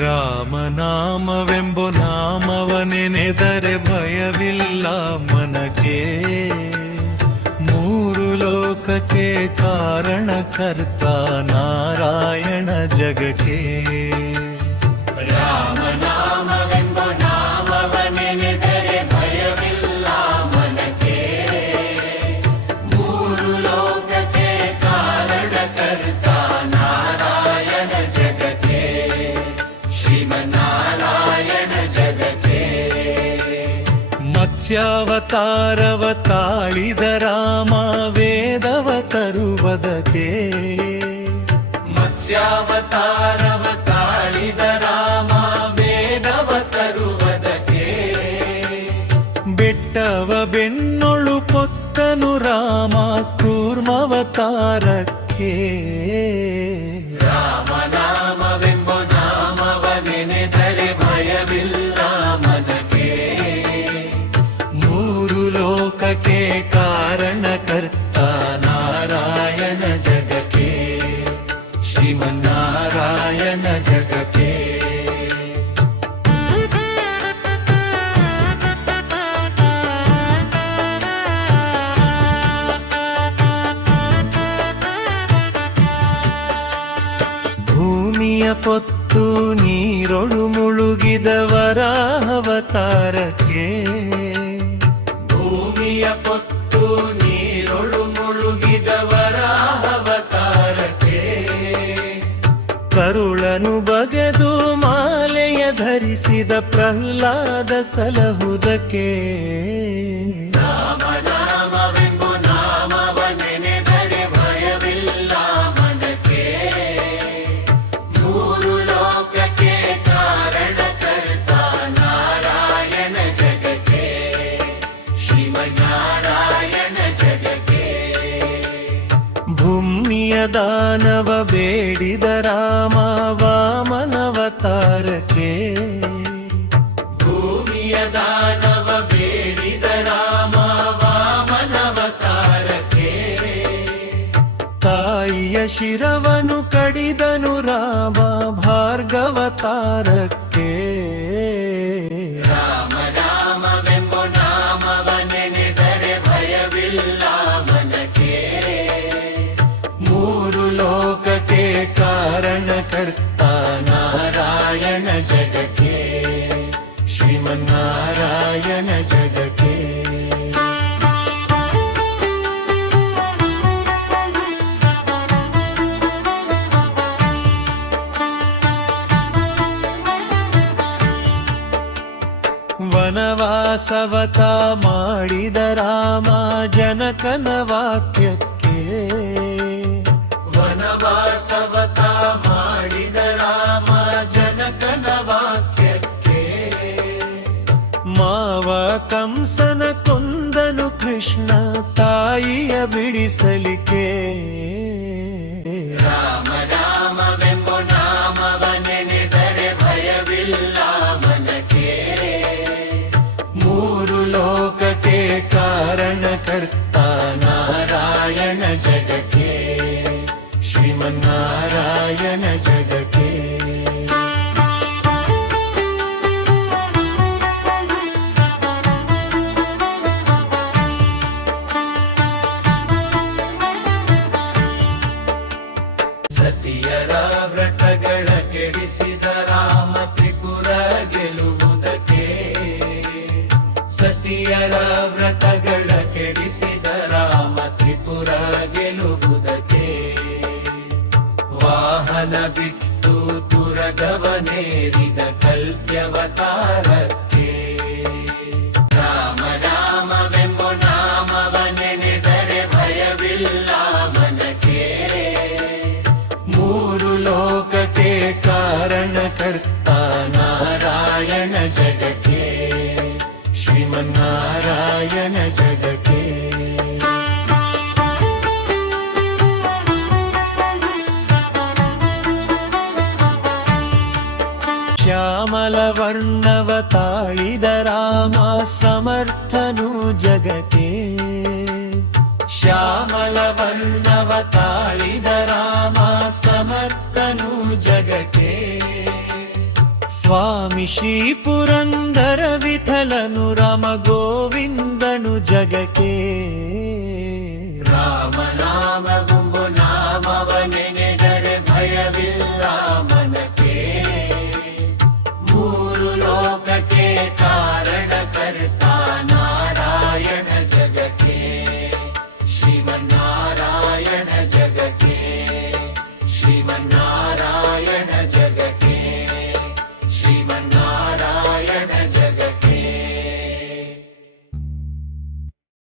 ರಾಮನಾಮವೆಂಬೋ ನಾಮವನೆನೆದರೆ ಭಯವಿಲ್ಲ ಮನಕ್ಕೆ. ಮೂರು ಲೋಕಕ್ಕೆ ಕಾರಣಕರ್ತ ನಾರಾಯಣ ಜಗಕ್ಕೆ. ರಾಮನಾಮವೆಂಬೋ ನಾಮವನೆನೆದರೆ ಭಯವಿಲ್ಲ ಮನಕ್ಕೆ. ಮೂರು ಲೋಕಕ್ಕೆ ಕಾರಣಕರ್ತ ನಾರಾಯಣ ಜಗಕ್ಕೆ. ಶ್ರೀಮನ್ನಾರಾಯಣ ಜಗಕ್ಕೆ. ಮತ್ಸ್ಯಾವತಾರವ ತಾಳಿದ ರಾಮ ವೇದವ ತರುವುದಕ್ಕೆ. ಮತ್ಸ್ಯಾವತಾರವ ತಾಳಿದ ರಾಮ ವೇದವ ತರುವುದಕ್ಕೆ. ಬೆಟ್ಟವ ಬೆನ್ನೊಳು ಪೊತ್ತನು ರಾಮ ಕೂರ್ಮವತಾರಕ್ಕೆ. ರಾಮನಾಮವೆಂಬೋ ನಾಮವನೆನೆದರೆ ಭಯವಿಲ್ಲ ಮನಕ್ಕೆ. ಮೂರು ಲೋಕಕ್ಕೆ ಕಾರಣಕರ್ತ ನಾರಾಯಣ ಜಗಕ್ಕೆ. ಶ್ರೀಮನ್ನಾರಾಯಣ ಜಗಕ್ಕೆ. ಭೂಮಿಯ ಪೊತ್ತು ನೀರೊಳು ಮುಳುಗಿದ ವರಾಹವತಾರಕ್ಕೆ. ಭೂಮಿಯ ಪೊತ್ತು ನೀರೊಳು ಮುಳುಗಿದ ವರಾಹವತಾರಕ್ಕೆ. ಕರುಳನು ಬಗೆದು ಮಾಲೆಯ ಧರಿಸಿದ ಪ್ರಹ್ಲಾದ ಸಲಹುದಕ್ಕೆ. ರಾಮನಾಮವೆಂಬೋ ನಾಮವನೆನೆದರೆ ಭಯವಿಲ್ಲ ಮನಕ್ಕೆ. ಮೂರು ಲೋಕಕ್ಕೆ ಕಾರಣಕರ್ತ ನಾರಾಯಣ ಜಗಕ್ಕೆ. ಶ್ರೀಮನ್ನಾರಾಯಣ ಜಗಕ್ಕೆ. ಭೂಮಿಯ ದಾನವ ಬೇಡಿದ ರಾಮ ವಾಮನವತಾರಕ್ಕೆ. ಭೂಮಿಯ ದಾನವ ಬೇಡಿದ ರಾಮ ವಾಮನವತಾರಕ್ಕೆ. ತಾಯಿಯ ಶಿರವನು ಕಡಿದನು ರಾಮ ಭಾರ್ಗವತಾರಕ್ಕೆ. ರಾಮನಾಮವೆಂಬೋ ನಾಮವನೆನೆದರೆ ಭಯವಿಲ್ಲ ಮನಕ್ಕೆ. ಮೂರು ಲೋಕಕ್ಕೆ ಕಾರಣಕರ್ತ ನಾರಾಯಣ ಜಗಕ್ಕೆ. ಶ್ರೀಮನ್ನಾರಾಯಣ ಜಗಕ್ಕೆ. ವನವಾಸವತ ಮಾಡಿದ ರಾಮ ಜನಕನ ವಾಕ್ಯಕ್ಕೆ. ವನವಾಸವತ ಮಾಡಿದ ರಾಮ ಜನಕನ ವಾಕ್ಯಕ್ಕೆ. ಮಾವ ಕಂಸನ ಕೊಂದನು ಕೃಷ್ಣ ತಾಯಿಯ ಬಿಡಿಸಲಿಕ್ಕೆ. ರಾಮನಾಮವೆಂಬೋ ನಾಮವನೆನೆದರೆ ಭಯವಿಲ್ಲ ಮನಕ್ಕೆ. ಮೂರು ಲೋಕಕ್ಕೆ ಕಾರಣಕರ್ತ ನಾರಾಯಣ ಜಗಕ್ಕೆ. ಶ್ರೀಮನ್ನಾರಾಯಣ ಜಗಕ್ಕೆ. ಸತಿಯರ ವ್ರತಗಳ ಕೆಡಿಸಿದ ರಾಮ ತ್ರಿಪುರ ಗೆಲ್ಲುವುದಕ್ಕೆ. ಸತಿಯರ ವ್ರತಗಳ ಕೆಡಿಸಿದ ರಾಮ ತ್ರಿಪುರ ಗೆಲ್ಲುವುದಕ್ಕೆ. ವಾಹನ ಬಿಟ್ಟು ತುರಗವನೇರಿದ ಕಲ್ಪ್ಯವತಾರಕ್ಕೆ. ರಾಮನಾಮವೆಂಬೋ ನಾಮವನೆನೆದರೆ ಭಯವಿಲ್ಲ ಮನಕ್ಕೆ. ಮೂರು ಲೋಕಕ್ಕೆ ಕಾರಣಕರ್ತ ನಾರಾಯಣ ಜಗಕ್ಕೆ. ಶ್ರೀಮನ್ನಾರಾಯಣ ಜಗಕ್ಕೆ. ಶ್ಯಾಮಲ ವರ್ಣವ ತಾಳಿದ ರಾಮ ಸಮರ್ಥನು ಜಗಕ್ಕೆ. ಶ್ಯಾಮಲ ವರ್ಣವ ತಾಳಿದ ರಾಮ ಸಮರ್ಥನು ಜಗಕ್ಕೆ. ಸ್ವಾಮಿ ಶ್ರೀ ಪುರಂದರ ವಿಠಲನು ರಾಮ ಗೋವಿಂದನು ಜಗಕ್ಕೆ